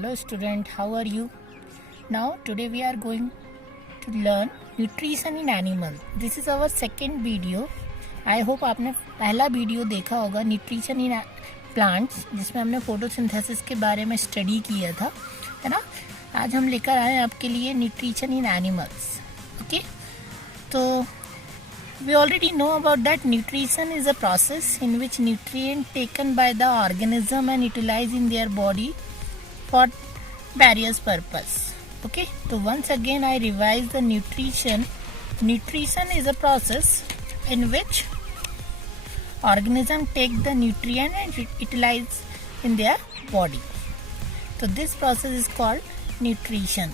Hello student, how are you? Now today we are going to learn nutrition in animal. This is our second video. I hope आपने पहला video देखा होगा nutrition in plants, जिसमें हमने photosynthesis के बारे में स्टडी किया था, है ना। आज हम लेकर आए आपके लिए न्यूट्रिशन इन एनिमल्स. ओके, तो we already know about that nutrition is a process in which nutrient taken by the organism and utilized in their body for various purpose. Okay, so once again I revise the nutrition. Nutrition is a process in which organism take the nutrient and utilize in their body. So this process is called nutrition.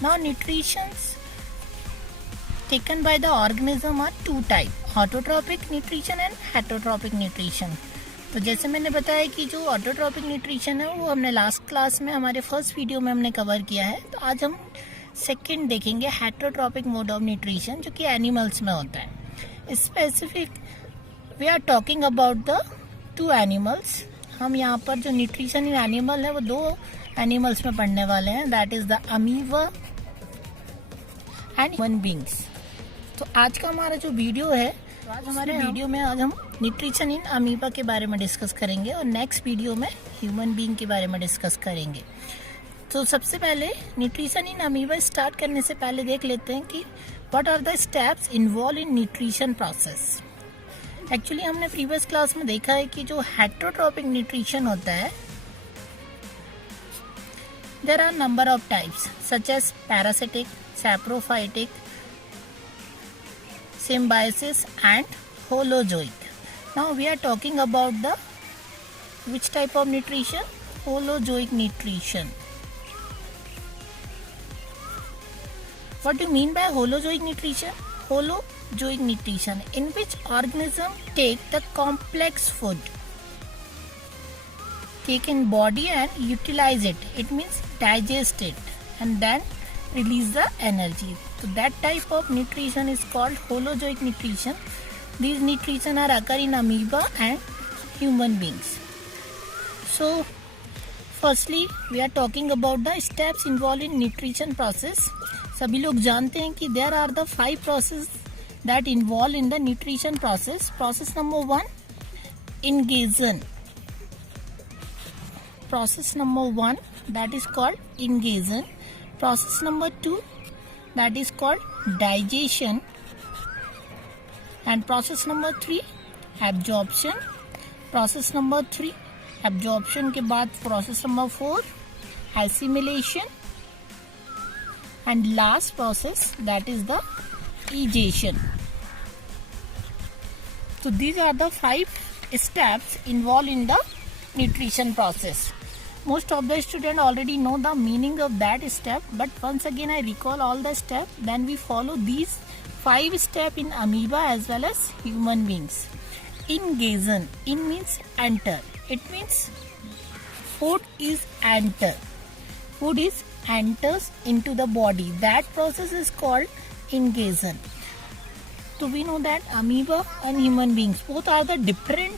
Now nutritions taken by the organism are two type, autotrophic nutrition and heterotrophic nutrition. तो जैसे मैंने बताया कि जो autotrophic nutrition है वो हमने last class में हमारे फर्स्ट वीडियो में हमने कवर किया है. तो आज हम सेकंड देखेंगे हेटरोट्रॉपिक मोड ऑफ न्यूट्रिशन, जो कि एनिमल्स में होता है. Specific we are talking about the two animals. हम यहाँ पर जो न्यूट्रिशन इन एनिमल है वो दो एनिमल्स में पढ़ने वाले हैं, that is the amoeba and human beings. तो आज का हमारा जो वीडियो है, आज हमारे वीडियो में आज हम न्यूट्रिशन इन अमीबा के बारे में डिस्कस करेंगे और नेक्स्ट वीडियो में ह्यूमन बीइंग के बारे में डिस्कस करेंगे. तो सबसे पहले न्यूट्रिशन इन अमीबा स्टार्ट करने से पहले देख लेते हैं कि what are the steps involve in nutrition process. Actually हमने प्रीवियस क्लास में देखा है कि जो हेटरोट्रॉपिक न्यूट्रिशन होता है, there are number of types such as parasitic, saprophytic, symbiosis and holozoic. Now we are talking about the which type of nutrition? Holozoic nutrition. What do you mean by holozoic nutrition? Holozoic nutrition in which organism take the complex food, take in body and utilize it. It means digest it and then release the energy. So that type of nutrition is called holozoic nutrition. These nutrition are occur in amoeba and human beings. So firstly we are talking about the steps involved in nutrition process. सभी लोग जानते हैं कि there are the 5 process that involve in the nutrition process. Process number 1, ingestion. Process number 1, that is called ingestion. Process number 2, that is called digestion, and process number 3, absorption. Process number 3, absorption के बाद process number 4, assimilation, and last process that is the egestion. So these are the 5 steps involved in the nutrition process. Most of the students already know the meaning of that step, but once again I recall all the steps. Then we follow these 5 steps in amoeba as well as human beings. Ingestion. In means enter. It means food is enter. Food is enters into the body. That process is called ingestion. So we know that amoeba and human beings both are the different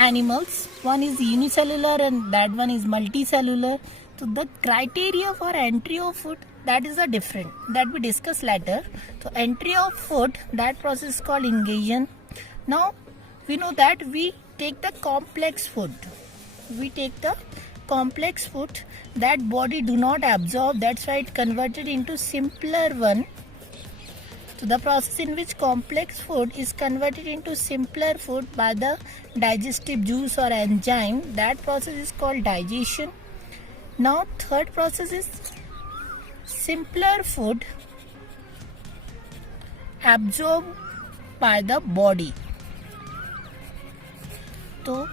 animals. One is unicellular and that one is multicellular. So the criteria for entry of food, that is a different, that we discuss later. So entry of food, that process is called ingestion. Now we know that we take the complex food. We take the complex food that body do not absorb. That's why it converted into simpler one. So the process in which complex food is converted into simpler food by the digestive juice or enzyme, that process is called digestion. Now third process is simpler food absorbed by the body. So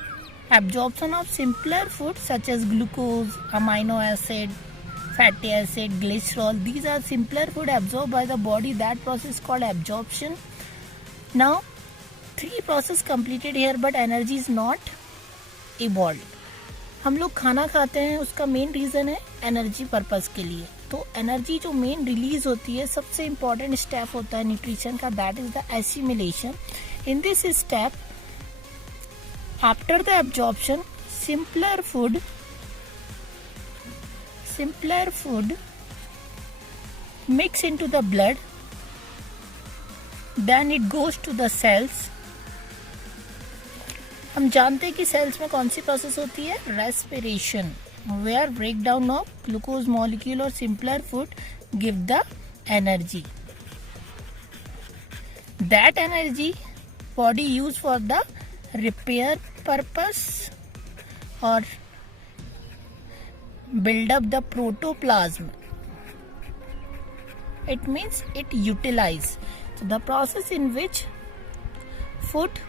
absorption of simpler food such as glucose, amino acid, fatty acid, glycerol, these are simpler food absorbed by the body. That process is called absorption. Now 3 process completed here, but energy is not evolved. हम लोग खाना खाते हैं, उसका main reason है energy purpose के लिए. तो एनर्जी जो मेन रिलीज होती है, सबसे इम्पॉर्टेंट स्टेप होता है न्यूट्रिशन का, that is the assimilation. In this step after the absorption, simpler food simpler food mix into the blood, then it goes to the cells. हम जानते हैं कि सेल्स में कौन सी प्रोसेस होती है, respiration, where break down of glucose molecule और simpler food give the energy. That energy body use for the repair purpose और build up the protoplasm. It means it utilize. So the process in which food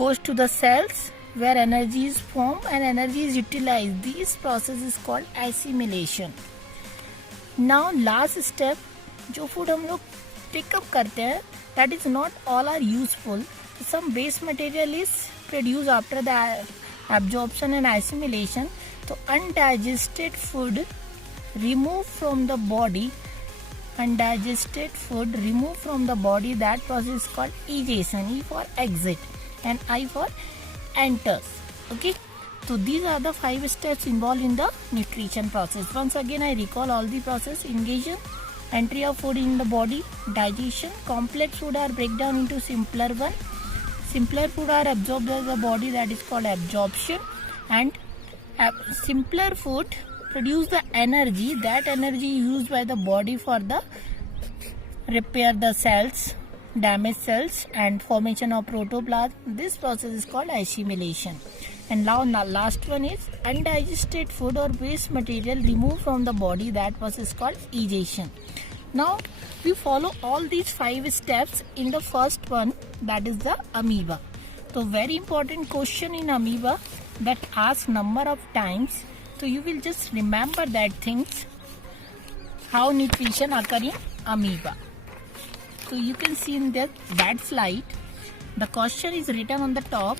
goes to the cells where energy is formed and energy is utilized. This process is called assimilation. Now last step, जो food हम लोग pick up करते हैं, that is not all are useful. Some waste material is produced after the absorption and assimilation. So undigested food removed from the body, that process is called egestion. E for exit and I for enters. Okay, so these are the 5 steps involved in the nutrition process. Once again I recall all the process: ingestion, entry of food in the body, digestion, complex food are break down into simpler one, simpler food are absorbed by the body, that is called absorption, and simpler food produce the energy, that energy used by the body for the repair the cells, damaged cells, and formation of protoplasm. This process is called assimilation. And now last one is undigested food or waste material removed from the body, that process is called egestion. Now we follow all these 5 steps in the first one, that is the amoeba. So very important question in amoeba that asks number of times. So you will just remember that things, how nutrition occur in amoeba. So you can see in that slide, the question is written on the top.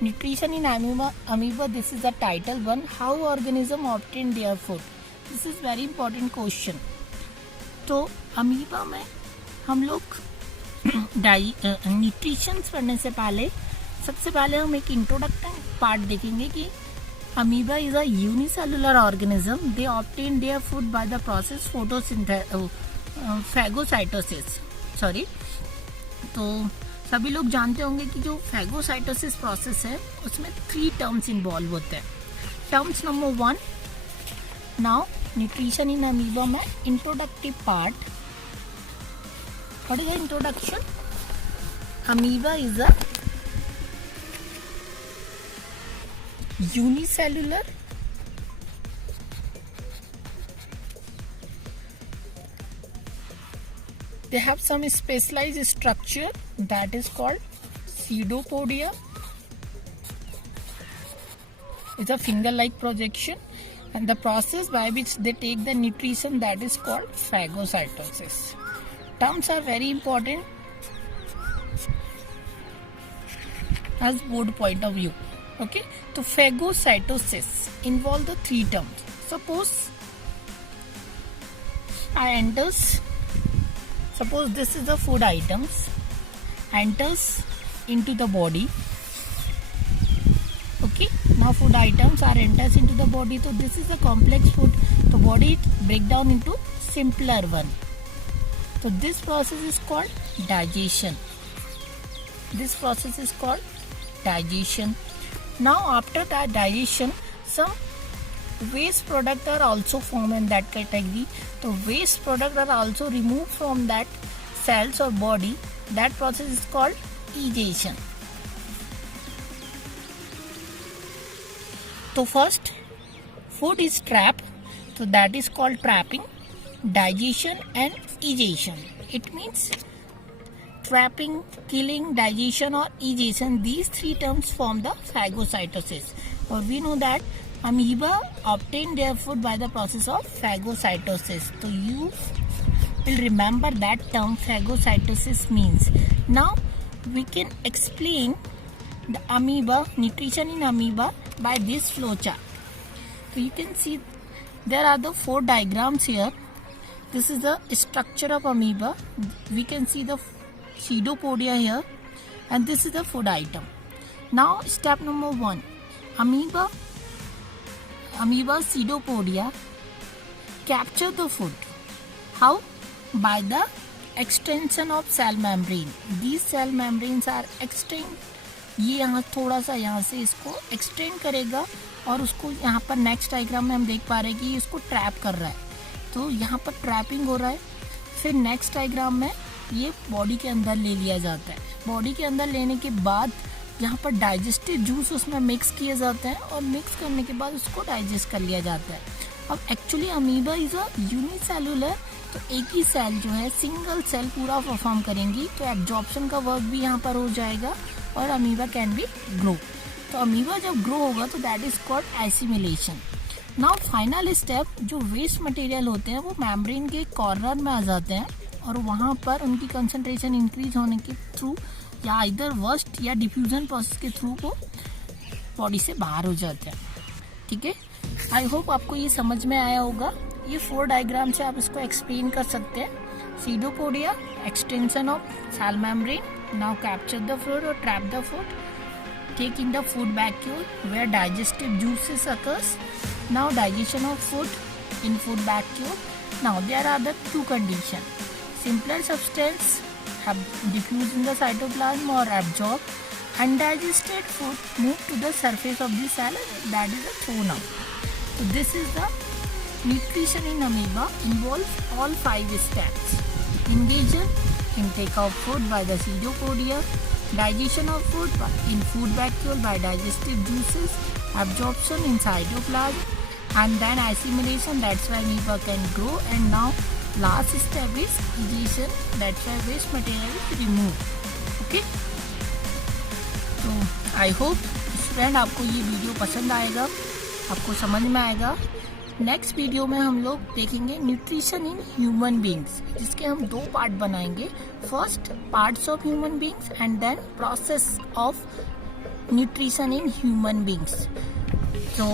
Nutrition in amoeba, this is the title one. How organism obtain their food. This is very important question. तो amoeba में हम लोग nutrition पढ़ने से पहले सबसे पहले हम एक इंट्रोडक्शन पार्ट देखेंगे कि amoeba is a unicellular organism. They obtain their food by the process phagocytosis. Sorry, तो सभी लोग जानते होंगे कि जो फैगोसाइटोसिस प्रोसेस है उसमें 3 टर्म्स इन्वॉल्व होते हैं. Terms number 1, now nutrition in amoeba में introductory part. What is the introduction? Amoeba is a unicellular they have some specialized structure that is called pseudopodia. It's a finger like projection, and the process by which they take the nutrition, that is called phagocytosis. Terms are very important as board point of view. Okay, so phagocytosis involve the 3 terms. Suppose this is the food items enters into the body. Okay, now food items are enters into the body. So this is a complex food. So body break down into simpler one. So this process is called digestion. Now after that digestion, some waste products are also formed in that category. So waste products are also removed from that cells or body. That process is called egestion. So first, food is trapped. So that is called trapping, digestion and egestion. It means trapping, killing, digestion or egestion. These 3 terms form the phagocytosis. Or we know that amoeba obtain their food by the process of phagocytosis. So you will remember that term phagocytosis means. Now we can explain the amoeba, nutrition in amoeba by this flow chart. So you can see there are the 4 diagrams here. This is the structure of amoeba. We can see the pseudopodia here, and this is the food item. Now step number 1, amoeba amoeba pseudopodia capture the food. How? By the extension of cell membrane. These cell membranes are extend. ये यहाँ थोड़ा सा यहाँ से इसको extend करेगा और उसको यहाँ पर नेक्स्ट डायग्राम में हम देख पा रहे हैं कि इसको ट्रैप कर रहा है, तो यहाँ पर ट्रैपिंग हो रहा है। फिर नेक्स्ट डायग्राम में ये बॉडी के अंदर ले लिया जाता है। बॉडी के अंदर लेने के बाद यहाँ पर डाइजेस्टिव जूस उसमें मिक्स किए जाते हैं और मिक्स करने के बाद उसको डाइजेस्ट कर लिया जाता है। अब actually amoeba is a unicellular, तो एक ही सेल जो है सिंगल सेल पूरा परफॉर्म करेंगी, तो एब्जॉर्प्शन का वर्क भी यहाँ पर हो जाएगा और अमीबा कैन बी ग्रो। तो अमीबा जब ग्रो होगा तो that is called assimilation. Now final step, जो वेस्ट मटेरियल होते हैं वो मेम्ब्रेन के कॉर्नर में आ जाते हैं और वहाँ पर उनकी कंसंट्रेशन इंक्रीज होने के थ्रू या इधर वर्स्ट या डिफ्यूजन प्रोसेस के थ्रू वो बॉडी से बाहर हो जाते हैं। ठीक है, आई होप आपको ये समझ में आया होगा। ये 4 डायग्राम से आप इसको एक्सप्लेन कर सकते हैं। Pseudopodia, extension of cell membrane, now capture the food और trap the food, take in the food vacuole where digestive juices occurs. Now digestion of food in food vacuole. Now there are the 2 conditions. Simpler substance have diffused in the cytoplasm or absorbed. Undigested food move to the surface of the cell, that is thrown out. So this is the nutrition in amoeba, involves all 5 steps. Ingestion, intake of food by the pseudopodia, digestion of food in food vacuole by digestive juices, absorption in cytoplasm, and then assimilation, that's why amoeba can grow. And now last step is digestion, that's why waste material is removed. Okay, तो I hope friend आपको ये video पसंद आएगा, आपको समझ में आएगा। Next video में हम लोग देखेंगे न्यूट्रिशन इन ह्यूमन बींग्स, जिसके हम 2 पार्ट बनाएंगे। First parts of human beings and then process of nutrition in human beings. तो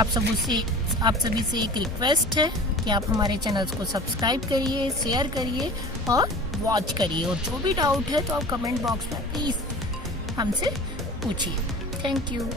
आप सभी से एक रिक्वेस्ट है कि आप हमारे चैनल्स को सब्सक्राइब करिए, शेयर करिए और वॉच करिए, और जो भी डाउट है तो आप कमेंट बॉक्स में प्लीज़ हमसे पूछिए। Thank you.